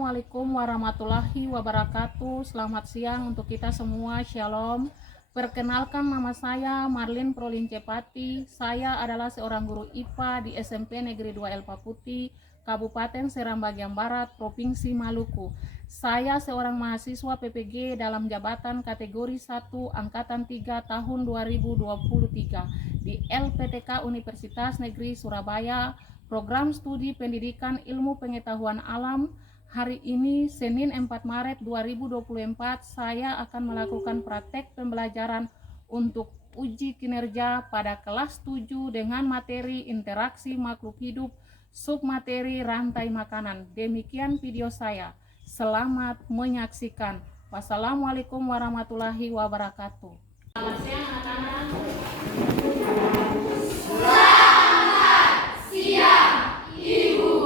Assalamualaikum warahmatullahi wabarakatuh. Selamat siang untuk kita semua. Shalom. Perkenalkan, nama saya Marlin Prolince Pati. Saya adalah seorang guru IPA di SMP Negeri 2 Elpa Putih, Kabupaten Seram Bagian Barat, Provinsi Maluku. Saya seorang mahasiswa PPG dalam jabatan kategori 1 Angkatan 3 tahun 2023 di LPTK Universitas Negeri Surabaya, Program Studi Pendidikan Ilmu Pengetahuan Alam. Hari ini Senin 4 Maret 2024 saya akan melakukan praktek pembelajaran untuk uji kinerja pada kelas 7 dengan materi interaksi makhluk hidup submateri rantai makanan. Demikian video saya. Selamat menyaksikan. Wassalamualaikum warahmatullahi wabarakatuh. Selamat siang anak-anak. Selamat siang, Ibu.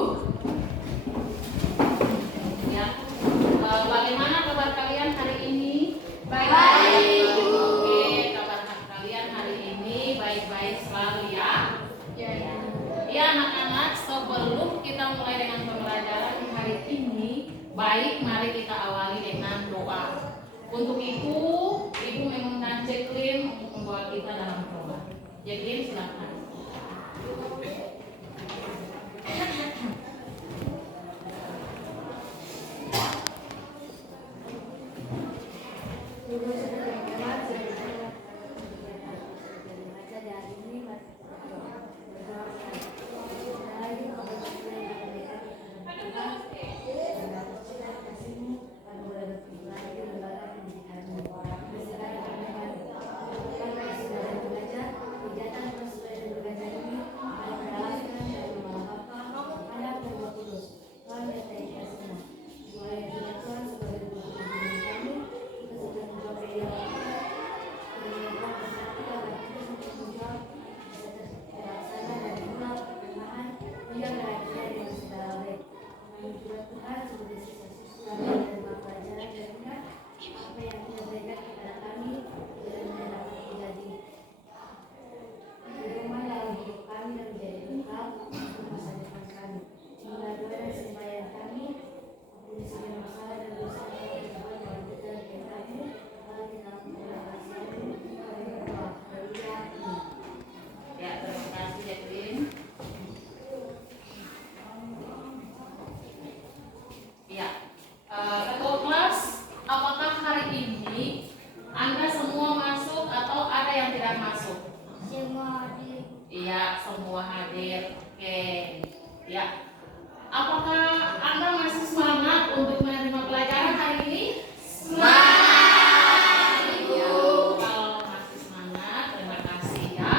Bagaimana kabar kalian hari ini? Baik, Ibu. Oke, kabar kalian hari ini baik-baik selalu ya? Ya anak-anak, sebelum kita mulai dengan pembelajaran hari ini, baik mari kita awali dengan doa. Untuk itu, Ibu mengundang Jacqueline untuk membawa kita dalam doa. Jacqueline, silakan. Iya, semua hadir. Oke. Ya. Apakah Anda masih semangat untuk menerima pelajaran hari ini? Semangat, Ibu. Kalau masih semangat, terima kasih ya.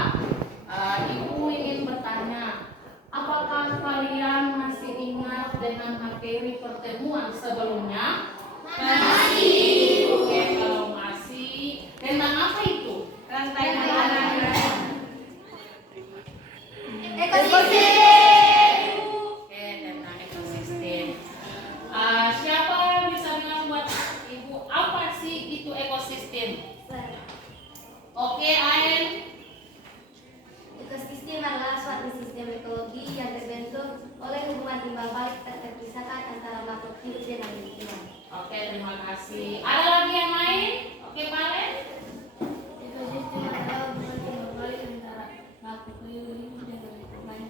Ibu ingin bertanya, apakah kalian masih ingat dengan materi pertemuan sebelumnya? Masih. Oke, kalau masih, tentang apa itu? Rantai makanan. Ekosistem. Oke, tentang ekosistem. Siapa bisa bilang buat Ibu apa sih itu ekosistem? Oke, Ain. Ekosistem adalah suatu sistem ekologi yang terbentuk oleh hubungan timbal balik tak terpisahkan antara makhluk hidup dan lingkungan. Oke, terima kasih. Ada lagi yang lain? Oke, Palen. Ekosistem adalah hubungan timbal balik antara makhluk hidup dan lingkungan.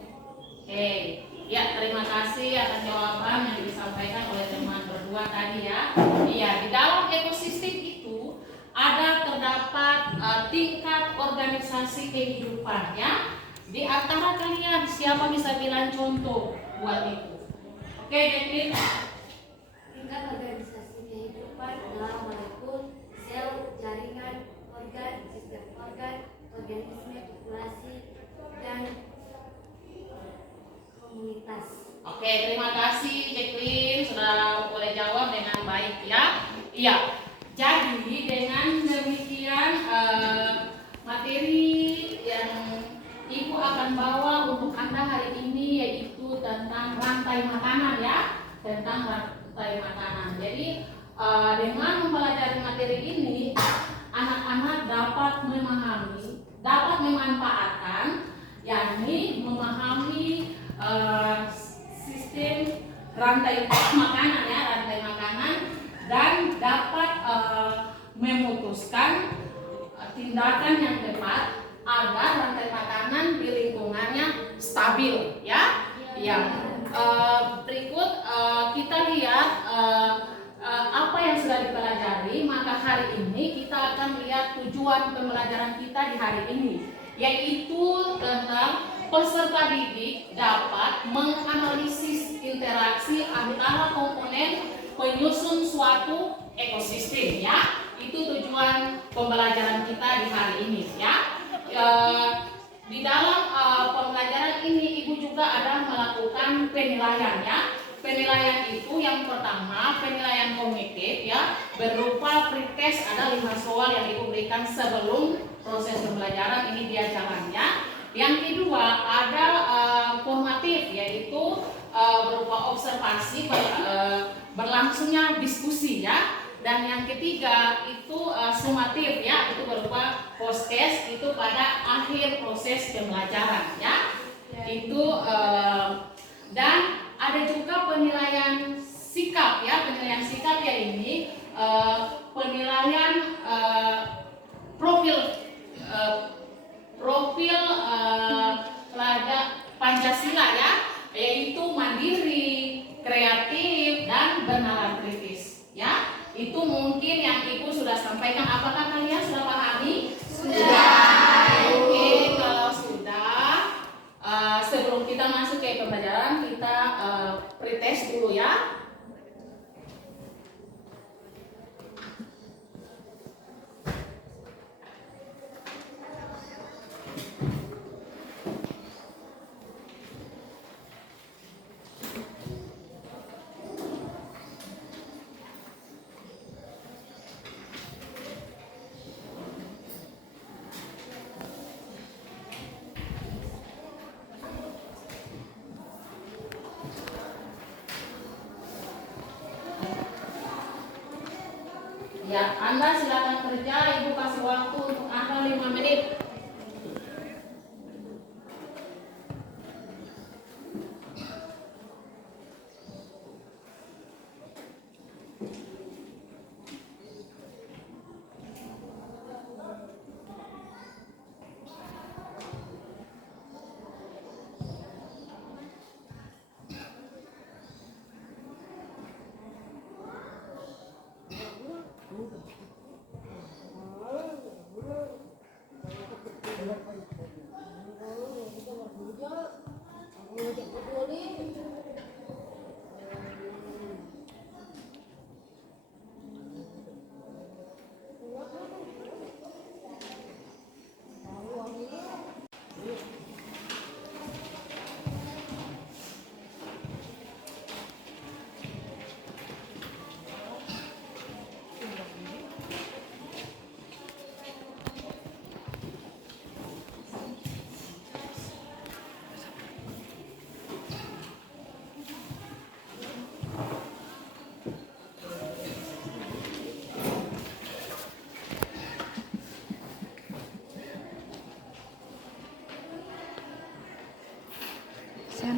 Oke, ya terima kasih atas jawaban yang disampaikan oleh teman berdua tadi ya. Iya, di dalam ekosistem itu terdapat tingkat organisasi kehidupan ya. Di antara kalian siapa bisa bilang contoh buat itu? Oke, Jacqueline. Tingkat organisasi kehidupan adalah molekul, sel, jaringan, organ, sistem organ, organisme, populasi, dan komunitas. Oke, terima kasih Jacqueline sudah boleh jawab dengan baik ya. Iya. Jadi dengan demikian materi yang Ibu akan bawa untuk Anda hari ini yaitu tentang rantai makanan ya, tentang rantai makanan. Jadi dengan mempelajari materi ini anak-anak dapat memahami, dapat memanfaatkan, yakni memahami sistem rantai makanan ya, kita lihat apa yang sudah dipelajari, maka hari ini kita akan lihat tujuan pembelajaran kita di hari ini, yaitu tentang peserta didik dapat menganalisis interaksi antara komponen penyusun suatu ekosistem, ya. Itu tujuan pembelajaran kita di hari ini, ya. Di dalam pembelajaran ini Ibu juga ada melakukan penilaian, ya. Penilaian itu yang pertama penilaian kognitif, ya, berupa pretest, ada 5 soal yang Ibu berikan sebelum proses pembelajaran ini dia jalannya. Yang kedua ada formatif, yaitu berupa observasi berlangsungnya diskusi, ya. Dan yang ketiga itu sumatif, ya, itu berupa post-test, itu pada akhir proses pembelajaran, ya. Itu dan ada juga penilaian sikap, ya. Penilaian sikap ya ini penilaian profil Pancasila, ya, yaitu mandiri, kreatif, dan bernalar kritis, ya. Itu mungkin yang Ibu sudah sampaikan. Apakah kalian sudah pahami? Sudah. Oke, kalau sudah, sebelum kita masuk ke pembelajaran, kita pretest dulu, ya. Ya, Anda silakan kerja, Ibu kasih waktu untuk Anda 5 menit.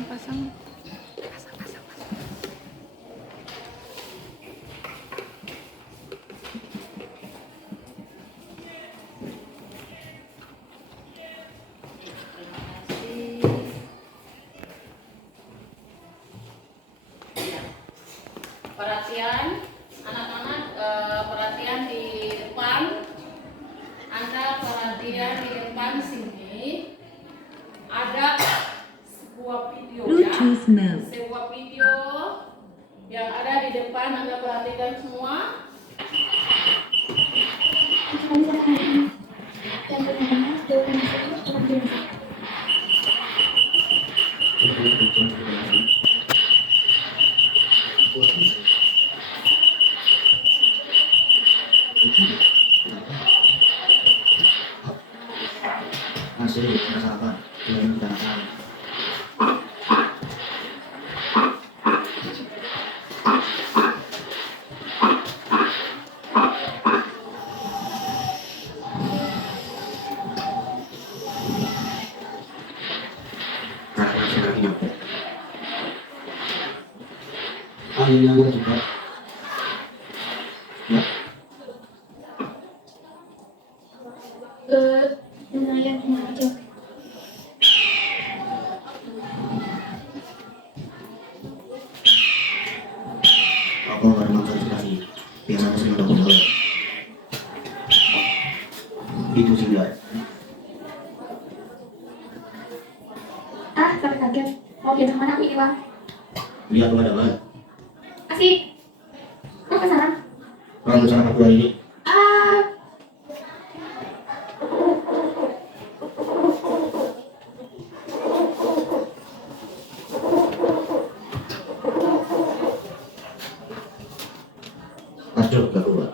Pasang. Perhatian, anak-anak, perhatian di depan. Anda perhatian di depan sini. Ada sebuah video, ya. Sebuah video yang ada di depan, Anda perhatikan semua. Masih masyarakat yang menggunakan yang juga, ya. Oh, ada maksud kasih. Biasanya sering ada pegawai. Itu sih guys. Ah, sampai kaget. Mau pindah mana aku ini, Bang? Lihat tuh ada banget. Asik. Mau ke sana? Orang bersama aku hari ini. Ah, Pastor gak keluar.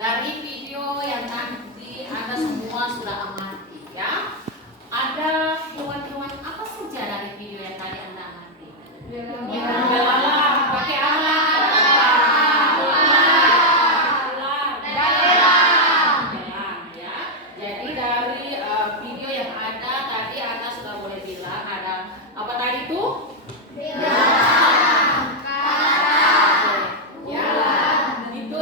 Dari video yang nanti Anda semua sudah amati ya. Ada hewan-hewan apa saja dari video yang tadi Anda amati? Belalang. Pakai apa? Belalang ya. Jadi dari video yang ada tadi Anda sudah boleh bilang ada apa tadi tuh? Itu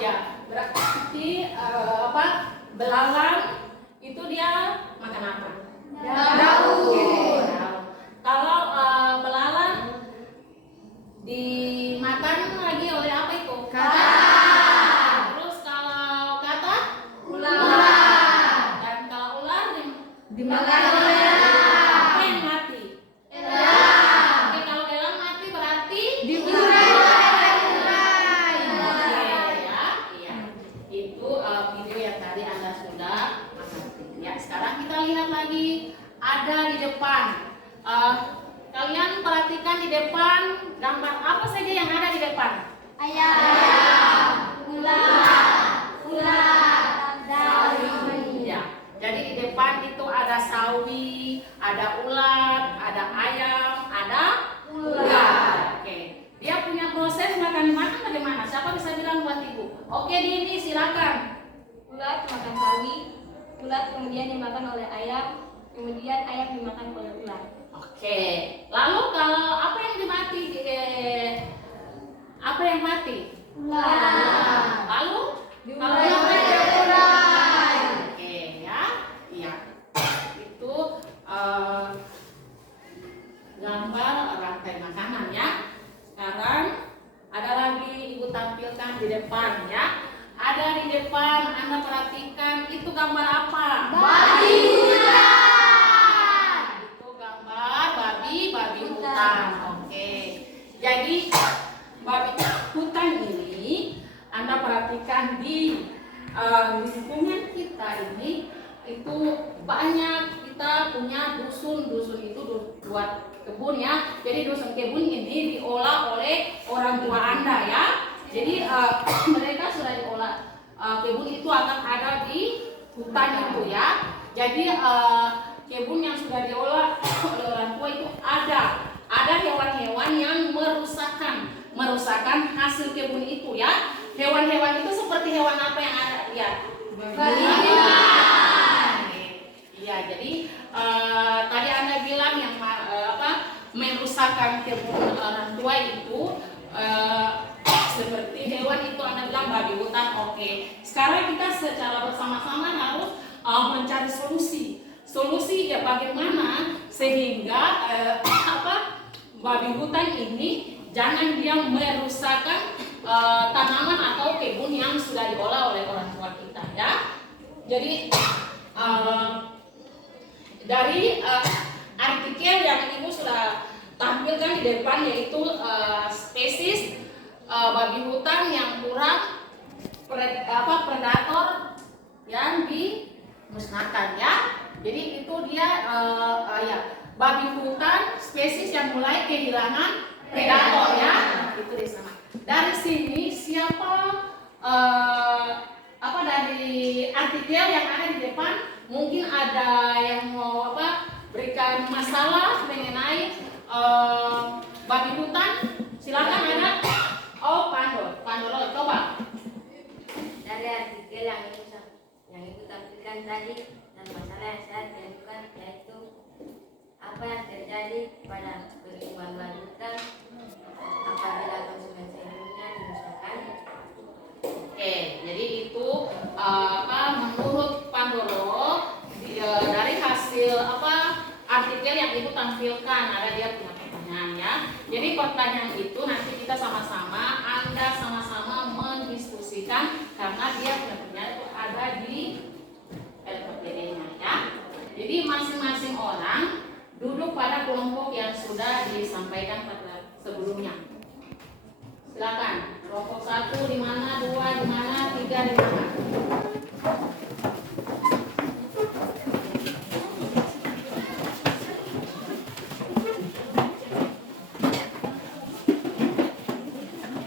ya berarti apa belalang itu dia makan apa? Daun. Kalau belalang dimakan lagi oleh apa itu? Terus kalau katak? Dan kalau ular dimakan oleh apa yang mati? Oke, kalau elang mati berarti ya, iya. Itu video yang tadi Anda sudah amati. Ya, sekarang kita lihat lagi ada di depan. Kalian perhatikan di depan gambar apa saja yang ada di depan? Ya, jadi di depan itu ada sawi, ada ulat, ada ayam, ada ular. Oke, dia punya proses makan bagaimana? Siapa bisa bilang buat ibu? Oke, Dini silakan. Ulat makan sawi, ulat kemudian dimakan oleh ayam, kemudian ayam dimakan oleh ular. Oke, lalu kalau apa yang dimati? Apa yang mati? Ular. Lalu kalau Diurai yang oleh mati? ular. Oke ya, iya. Itu gambar rantai makanan ya. Sekarang ada lagi ibu tampilkan di depan ya. Ada di depan, Anda perhatikan itu gambar apa? Babi hutan. Itu gambar babi hutan. Oke. Jadi babi hutan ini Anda perhatikan di lingkungan kita ini itu banyak kita punya dusun itu buat kebun ya. Jadi dusun kebun ini diolah oleh orang tua Anda ya. Jadi mereka sudah diolah kebun itu akan ada di hutan itu ya. Jadi kebun yang sudah diolah oleh orang tua itu ada hewan-hewan yang merusakkan hasil kebun itu ya. Hewan-hewan itu seperti hewan apa yang ada lihat? Iya, jadi tadi Anda bilang yang merusakkan kebun orang tua itu seperti hewan itu Anda bilang babi hutan. Oke. Sekarang kita secara bersama-sama harus mencari solusi ya bagaimana sehingga babi hutan ini jangan dia merusakkan tanaman atau kebun yang sudah diolah oleh orang tua kita ya. Jadi dari artikel yang ibu sudah tampilkan di depan yaitu spesies babi hutan yang kurang predator yang dimusnahkan ya. Jadi itu dia ya babi hutan spesies yang mulai kehilangan predator ya. Itu di sana. Dari sini siapa dari artikel yang ada di depan mungkin ada yang mau berikan masalah mengenai babi hutan? Silakan ada. Oh, Pandoro, coba. Dari artikel yang ibu tampilkan tadi dan masalah yang saya temukan yaitu apa yang terjadi pada perkembangan babi hutan apabila konsumen sebelumnya dimusnahkan. Oke, jadi itu menurut Pandoro artikel yang ibu tampilkan, ada dia punya pertanyaan ya. Jadi pertanyaan itu nanti kita sama-sama, Anda sama-sama mendiskusikan karena dia punya pertanyaan itu ada di LKPD-nya ya. Jadi masing-masing orang duduk pada kelompok yang sudah disampaikan pada sebelumnya. Silakan. Kelompok 1 di mana, 2 di mana, 3 di mana?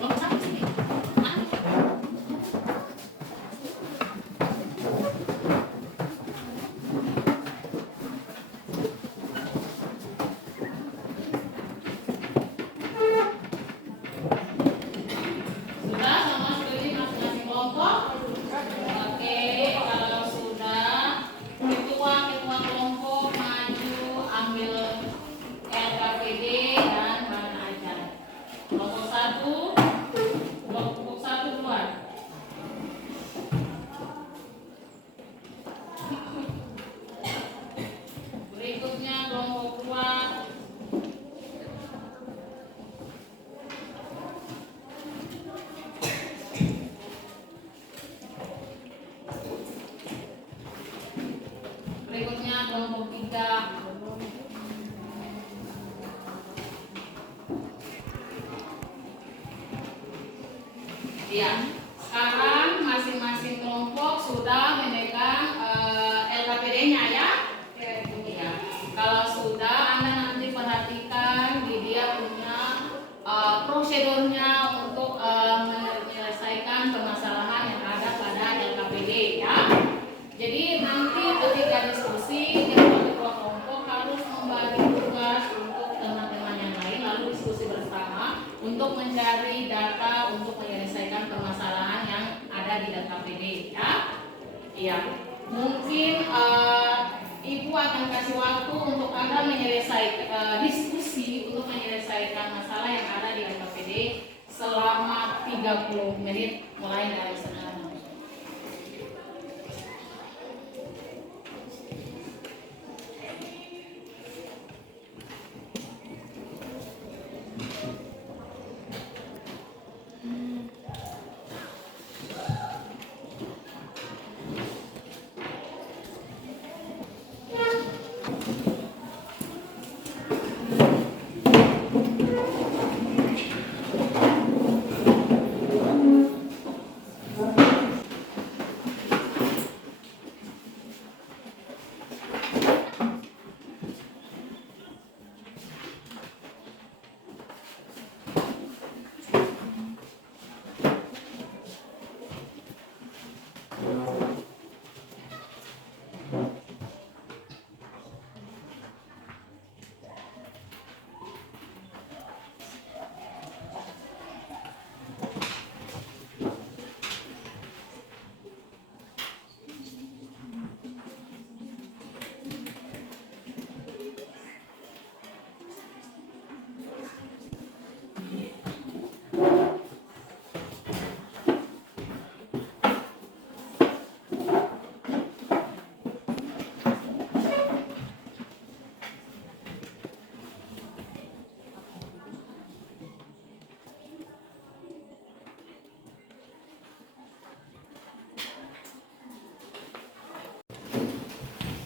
Kelompok 1 sini. Mana? Sudah sama seperti masing-masing kelompok? Oke, kalau sudah, ketua kelompok maju ambil LKPD dan bahan ajar. Kelompok 1 keluar. Berikutnya kelompok 2. Berikutnya kelompok 3. Ya, sekarang masing-masing kelompok sudah memegang LKPD-nya ya. Ya. Kalau sudah, Anda nanti perhatikan di dia punya prosedurnya untuk menyelesaikan permasalahan yang ada pada LKPD ya. Jadi nanti ketika diskusi ketua kelompok harus membagi tugas untuk teman-teman yang lain lalu diskusi bersama untuk mencari data untuk menyelesaikan permasalahan yang ada di LKPD ya. Iya. Mungkin Ibu akan kasih waktu untuk Anda menyelesaikan diskusi untuk menyelesaikan masalah yang ada di LKPD selama 30 menit mulai dari sekarang.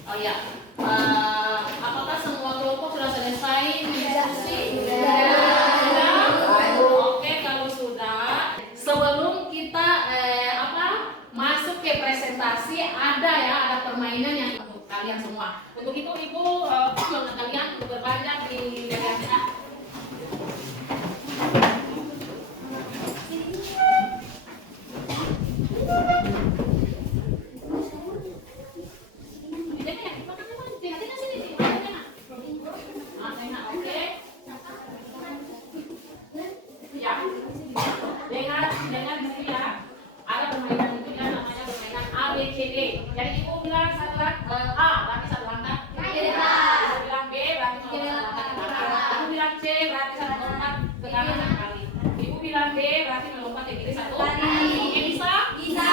Oh ya, apakah semua kelompok sudah selesai diskusi? Sudah. Oke, kalau sudah, sebelum kita masuk ke presentasi ada permainan yang untuk kalian semua. Untuk itu Ibu mengundang kalian untuk berbelanja di bagian tengah. Dengan buku ya, ada permainan itu ya, namanya permainan ABCD. Jadi Ibu bilang satu langkah A, berarti satu langkah. Ibu bilang B, berarti melompat ke kanan. Ibu bilang C, berarti satu lompat ke kanan sekali. Ibu bilang D, berarti melompat ke kiri satu. Bisa? Bisa.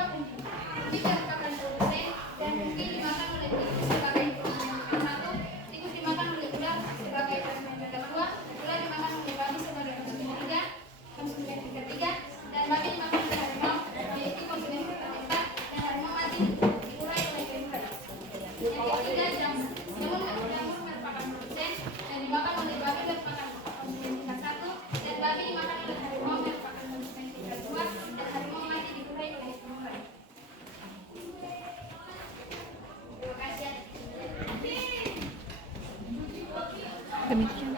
kedua kunci. Kunci merupakan produsen dan mungkin dimakan oleh tikus sebagai permen satu, tikus dimakan oleh ular sebagai permen kedua, ular dimakan oleh babi sebagai konsumen ketiga, dan babi dimakan oleh harimau yaitu konsumen keempat, dan harimau mati dikurai oleh keempat. Yang ketiga jamur merupakan produsen dan dimakan oleh babi merupakan konsumen tingkat satu, dan babi dimakan oleh harimau merupakan konsumen tingkat dua, dan harimau mati dikurai oleh keempat. Terima kasih. Demikian.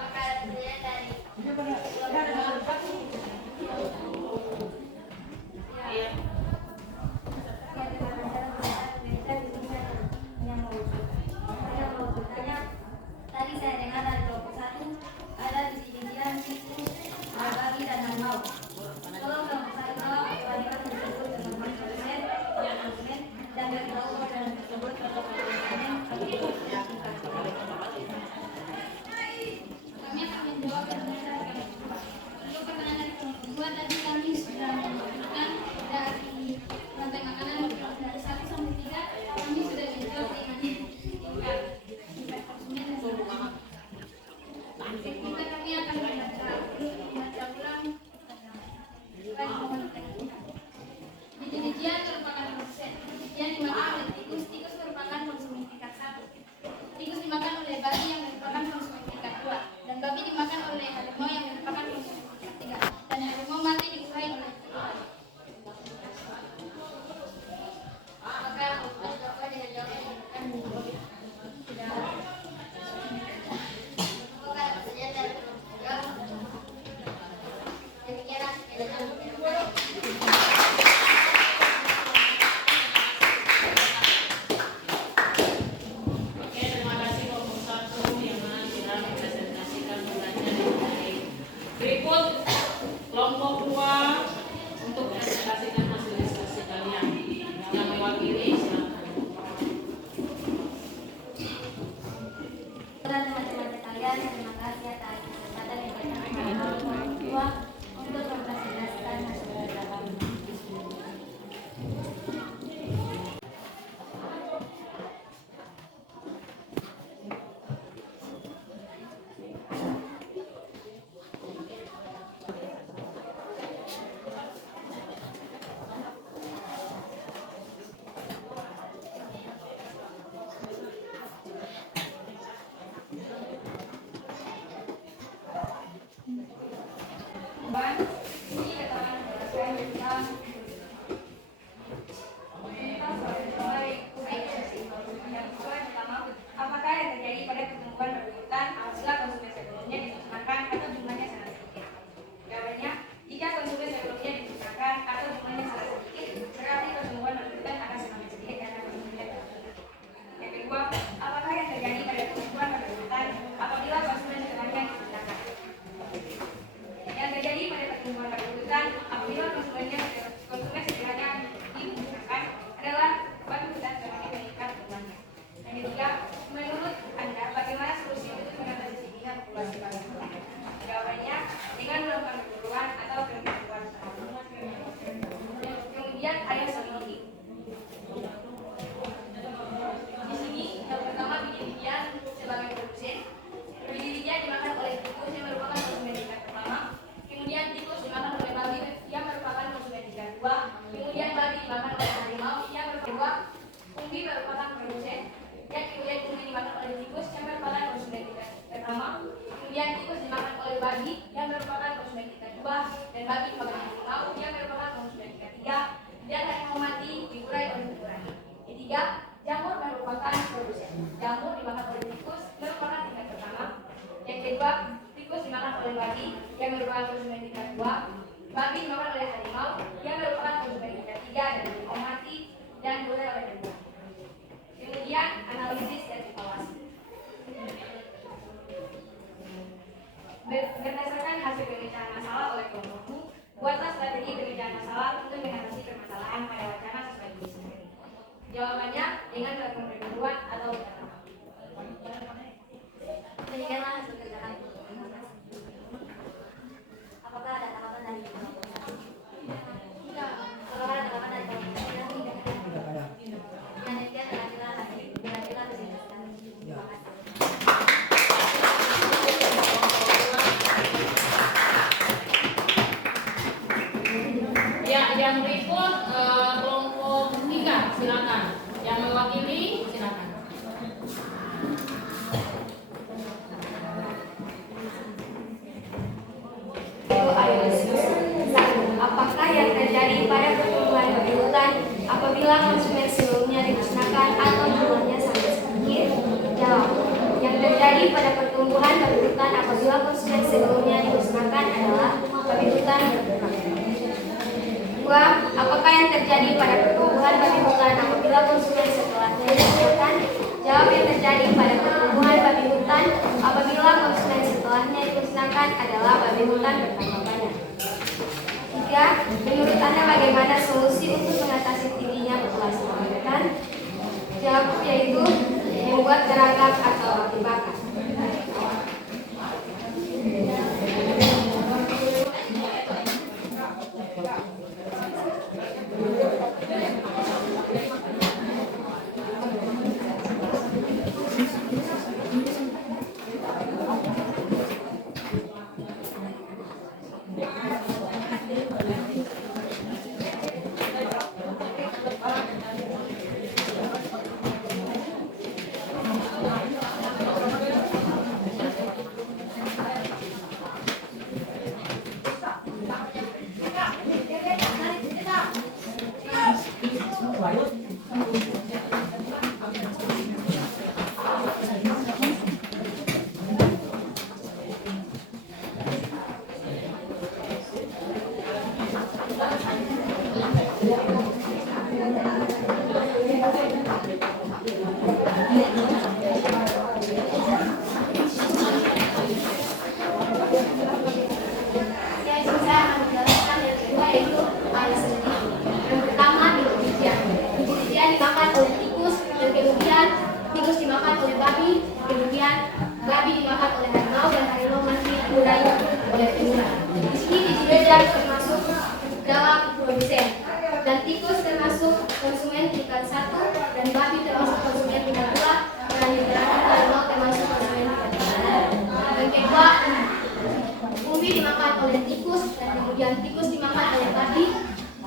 Tadi saya dengar dari kelompok satu ada biji-bijian, tikus, babi dan harimau. Tolong kelompok satu jawab hewan-hewan tersebut dengan konsumen, dan beritahu hewan tersebut untuk konsumen tikus dan tingkat dua. Kami akan menjawab pertanyaan dari kelompok dua. Untuk pertanyaan dari kelompok dua tadi kami sudah menyebutkan dari rantai makanan dari 1 sampai 3 kami sudah menjawab dengan tingkat konsumen dan tingkat. Kita kami akan membaca ulang biji-bijian merupakan produsen. Biji-bijian dimakan oleh tikus, tikus merupakan konsumen tingkat satu. Tikus dimakan oleh babi yang merupakan konsumen tingkat dua, dan babi dimakan oleh harimau yang merupakan konsumen tingkat tiga, dan harimau mati dikurai oleh keempat. Apakah jawaban dengan jawaban yang tidak? Apakah pertanyaan dari kelompok tiga? Demikianlah penjelasan. Oke, terima kasih kelompok satu yang mana sudah mempresentasikan bulannya dengan baik. Berikut kelompok dua untuk presentasikan hasil diskusi kalian. Yang mewakili silakan. Teman-teman sekalian, terima kasih atas kesempatan yang diberikan kepada kelompok dua untuk mempresentasikan hasil rekaman. Ini katakan saya tentang apakah yang terjadi pada pertumbuhan berkelanjutan apabila konsumen sebelumnya dimusnahkan atau jumlahnya sangat sedikit? Jawabannya, jika konsumen sebelumnya dimusnahkan atau jumlahnya sangat sedikit, berarti pertumbuhan berkelanjutan akan semakin sedikit karena konsumennya berkelanjutan. Yang kedua, apakah yang terjadi pada pertumbuhan berkelanjutan apabila konsumen sebelumnya dimusnahkan? Yang terjadi pada pertumbuhan berkelanjutan apabila konsumen sekiranya dimusnahkan adalah berkelanjutan semakin meningkat jumlahnya. Yang ketiga, menurut Anda bagaimana solusi untuk mengatasi tingginya populasi babi? Jawabannya dengan melakukan perburuan atau perburuan. Kemudian ada strategi. Di sini yang pertama biji-bijian sebagai produsen. Biji-bijian dimakan oleh tikus yang merupakan konsumen tingkat pertama. Kemudian tikus dimakan oleh babi yang merupakan konsumen tingkat dua. Kemudian babi dimakan oleh harimau yang merupakan umbi merupakan produsen. Dan kemudian umbi dimakan oleh tikus yang merupakan konsumen tingkat pertama. Kemudian tikus dimakan oleh babi yang merupakan konsumen tingkat dua, dan babi dimakan harimau yang merupakan konsumen tingkat tiga. Dan harimau mati dikurai oleh ukuran. Ketiga, jamur merupakan produsen. Jamur dimakan oleh tikus merupakan tingkat pertama. Yang kedua, tikus dimakan oleh babi yang merupakan konsumen tingkat dua. Babi dimakan oleh harimau yang merupakan konsumen tingkat tiga, dan harimau mati dan dikurai oleh kedua. Kemudian analisis dan evaluasi. Berdasarkan hasil pemecahan masalah oleh kelompokmu, buatlah strategi pemecahan masalah untuk mengatasi permasalahan pada wacana sesuai jenis materi. Jawabannya dengan melakukan perburuan atau Demikianlah hasil kerjaan. Apakah ada tanggapan dari kelompok satu? Apakah ada tanggapan dari kelompok satu? silakan. Yang mewakili, silakan. Apakah yang terjadi pada pertumbuhan babi hutan apabila konsumen sebelumnya dimusnahkan atau jumlahnya sangat sedikit? Jawab. Yang terjadi pada pertumbuhan babi hutan apabila konsumen sebelumnya dimusnahkan adalah babi hutan berkembang. 2. Apakah yang terjadi pada pertumbuhan babi hutan apabila konsumen setelahnya dimusnahkan? Jawab. Yang terjadi pada pertumbuhan babi hutan apabila konsumen setelahnya dimusnahkan adalah babi hutan bertambah banyak. 3. Menurut Anda bagaimana solusi untuk mengatasi tingginya populasi babi hutan? Jawab yaitu membuat gerakan atau babi bakar. Tikus dimakan oleh babi, kemudian babi dimakan oleh harimau dan harimau masih dikurai oleh ular. Di sini dijelaskan termasuk dalam produsen dan tikus termasuk konsumen tingkat 1 dan babi termasuk konsumen tingkat 2 dan yang terakhir harimau termasuk konsumen tingkat 3. Dan kedua, umbi dimakan oleh tikus dan kemudian tikus dimakan oleh babi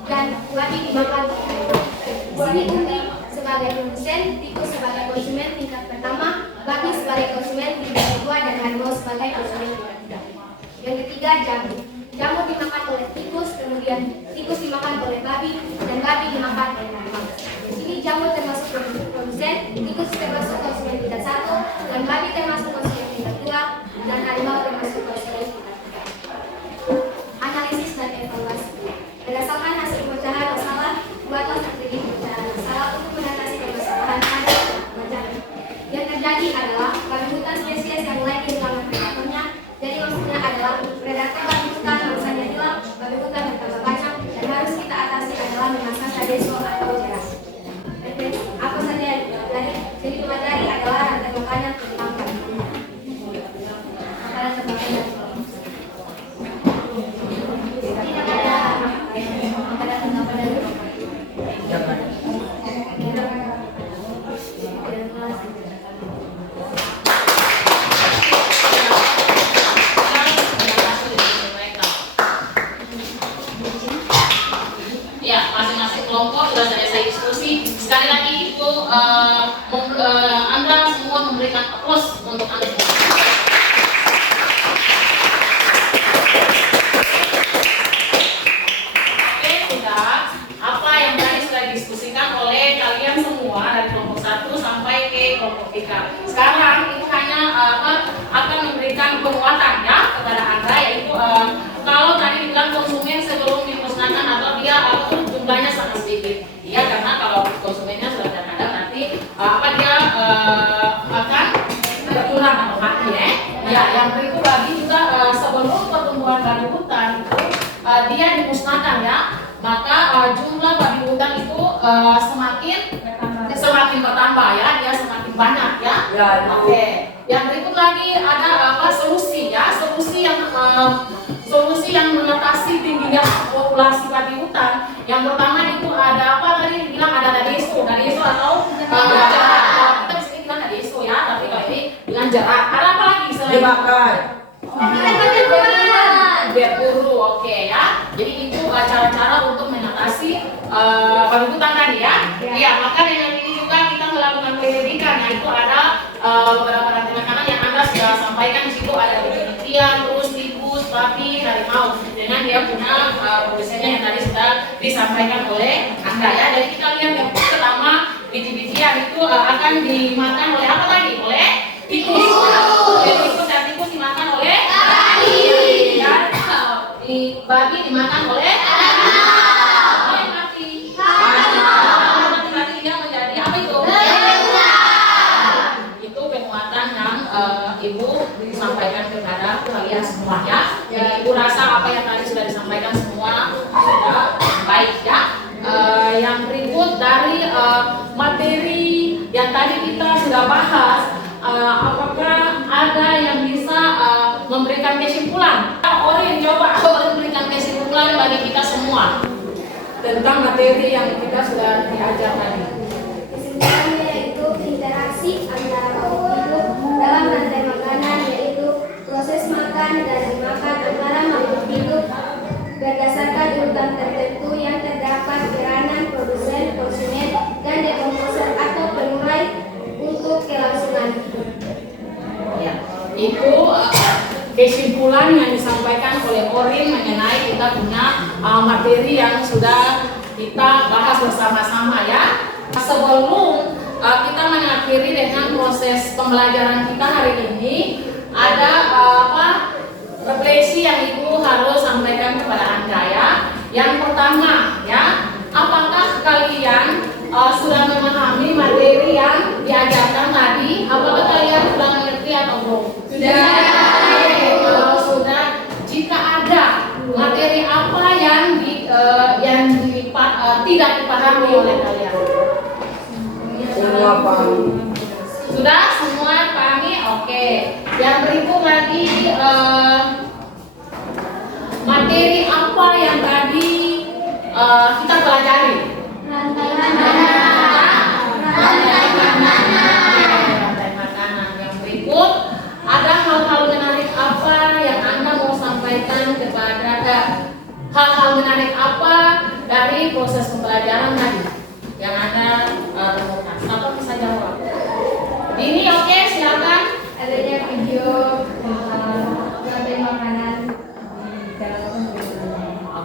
dan babi dimakan oleh harimau. Di sini umbi sebagai produsen, tikus sebagai konsumen tingkat pertama, babi sebagai konsumen tingkat kedua, dan harimau sebagai konsumen tingkat 3. Yang ketiga, jamur. Jamur dimakan oleh tikus, kemudian tikus dimakan oleh babi, dan babi dimakan oleh harimau. Di sini jamur termasuk produsen, tikus termasuk konsumen tingkat 1, dan babi termasuk konsumen tingkat 2, dan harimau termasuk konsumen tingkat 3. Analisis dan evaluasi. Berdasarkan hasil pemecahan masalah, buatlah strategi pemecahan masalah untuk mengatasi permasalahan pada macam. Yang terjadi adalah babi hutan spesies yang mulai kehilangan predatornya. Jadi maksudnya adalah predator babi hutan mangsanya hilang, babi hutan bertambah banyak, dan harus kita atasi adalah memasang sadeso atau jerat. Apa saja yang dipelajari? Jadi pelajari adalah rantai makanan tentang babi hutan. Makanan tentang babi hutan. Tidak ada makanan tentang babi hutan. Ya, masing-masing kelompok sudah selesai diskusi. Sekali lagi itu Anda semua memberikan aplaus untuk Anda semua. Oke, sudah. Apa yang tadi sudah didiskusikan oleh kalian semua dari kelompok 1 sampai ke kelompok 3. Sekarang itu hanya akan memberikan penguatan ya kepada Anda, yaitu kalau tadi dibilang konsumen sebelum dimusnahkan atau dia jumlahnya sangat sedikit. Iya, karena kalau konsumennya sudah tidak ada nanti dia akan berkurang atau mati ya. Ya, yang berikut lagi juga sebelum pertumbuhan babi hutan itu dia dimusnahkan ya, maka jumlah babi hutan itu semakin bertambah ya, dia semakin banyak ya. Oke. Yang berikut lagi ada solusi ya, solusi yang mengatasi tingginya populasi babi hutan. Yang pertama itu ada apa tadi bilang ada dadeso atau jerat. Kita di sini bilang dadeso ya, tapi kalau ini bilang jerat. Ada apa lagi selain dibakar? Berburu, oke. Oke ya, jadi itu cara-cara untuk mengatasi penuntutan tadi ya. Iya, maka dengan ini juga kita melakukan penyelidikan. Nah itu ada beberapa rantai makanan yang Anda sudah sampaikan di situ, ada bibit-bibitan, terus tikus, babi, harimau. Dengan dia punya produsennya yang tadi sudah disampaikan oleh Anda ya. Jadi kita lihat yang pertama, bibit-bibitan itu akan dimakan oleh apa tadi? Oleh tikus. Tikus dan tikus dimakan oleh babi. Babi dimakan oleh mati. Mati dia menjadi apa itu? Itu penguatan yang Ibu sampaikan kepada kalian semua ya. Jadi Ibu rasa apa yang tadi sudah disampaikan semua sudah baik ya. Yang berikut dari materi yang tadi kita sudah bahas, apakah ada yang bisa memberikan kesimpulan? Orin coba memberikan kesimpulan bagi kita semua tentang materi yang kita sudah diajar tadi. Kesimpulannya yaitu interaksi antara makhluk hidup dalam rantai makanan, yaitu proses makan dan dimakan antara makhluk hidup berdasarkan urutan tertentu yang terdapat peranan produsen, konsumen, dan dekomposer atau penuai untuk kelangsungan hidup. Ya, itu kesimpulan yang disampaikan oleh Orin mengenai kita punya materi yang sudah kita bahas bersama-sama ya. Sebelum kita mengakhiri dengan proses pembelajaran kita hari ini, ada refleksi yang Ibu harus sampaikan kepada Anda ya. Yang pertama ya, apakah kalian sudah memahami materi yang diajarkan tadi? Apakah kalian sudah mengerti atau belum? Sudah. Kalau sudah, jika ada materi apa yang tidak dipahami oleh kalian? Semua paham. Sudah semua pahami? Oke. Yang berikut lagi materi apa yang tadi kita pelajari? Rantai makanan. Yang berikut, ada hal-hal menarik apa yang Anda mau sampaikan kepada hal-hal menarik apa dari proses pembelajaran tadi yang Anda temukan? Siapa bisa jawab? Ini oke, silakan. Adanya video rantai makanan di dalam.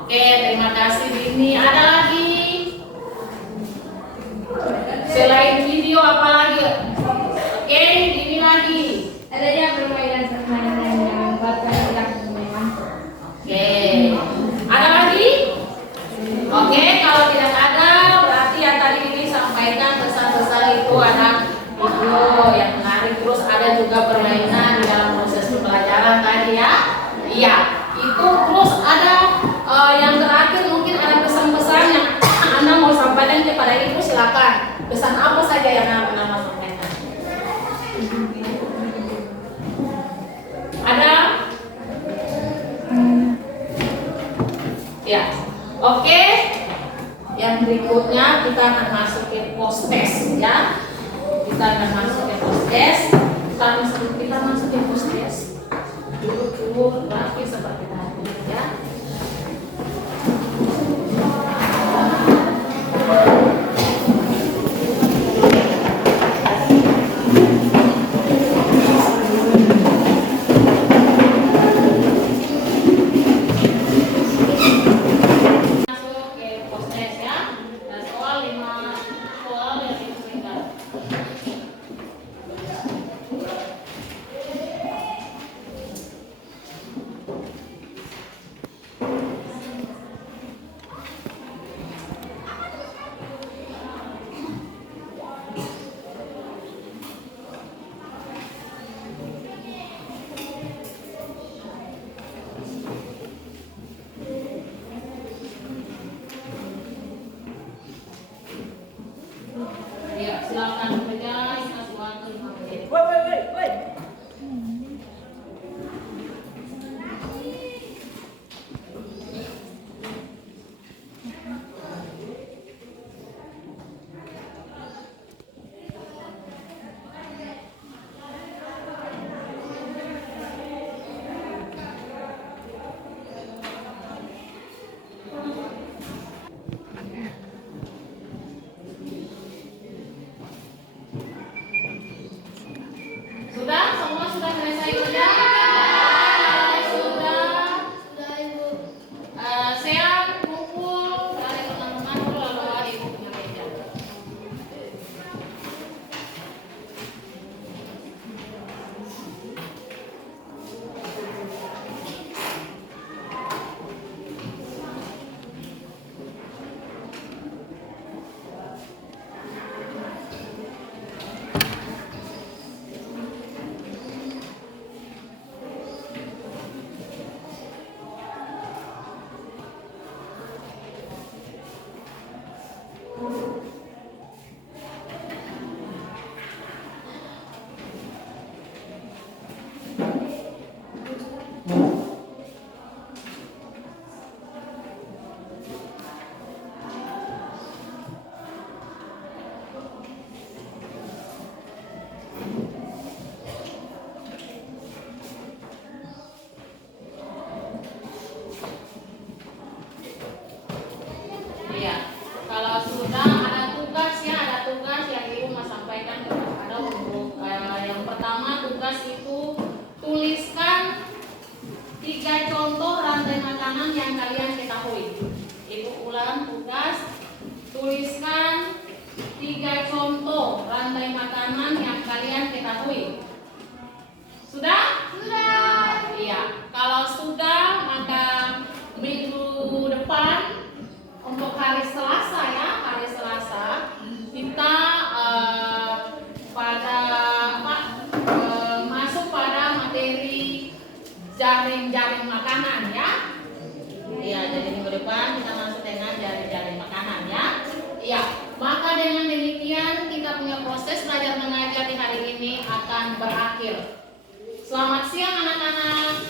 Oke, terima kasih Dini. Ada lagi? Selain video apa lagi? Oke, Dini lagi. Adanya permainan-permainan yang membuatkan kita menyenangkan. Oke. Ada lagi? Oke, kalau tidak ada berarti yang tadi Dini sampaikan pesan-pesan itu ada video yang menarik, terus ada juga permainan di dalam proses pembelajaran tadi ya. Iya, itu terus ada yang terakhir mungkin ada pesan-pesan yang Anda mau sampaikan kepada Ibu, silakan. Pesan apa saja yang Anda mau sampaikan? Ada? Ya. Oke. Yang berikutnya kita akan masuk ke post test ya. Kita akan masuk ke post test. Kita masuk ke post test. Duduk lagi seperti tadi ya. Masuk ke post test ya. Dan soal 5 soal yang diinginkan. Ya, silakan bekerja. Kasih waktu 5 menit. kalian ketahui? Sudah? Sudah. Iya. Kalau sudah, maka minggu depan untuk hari Selasa ya, hari Selasa kita masuk pada materi jaring-jaring makanan ya. Iya, jadi minggu depan kita masuk dengan jaring-jaring makanan ya. Iya, maka dengan demikian kita punya proses belajar mengajar di hari ini akan berakhir. Selamat siang anak-anak.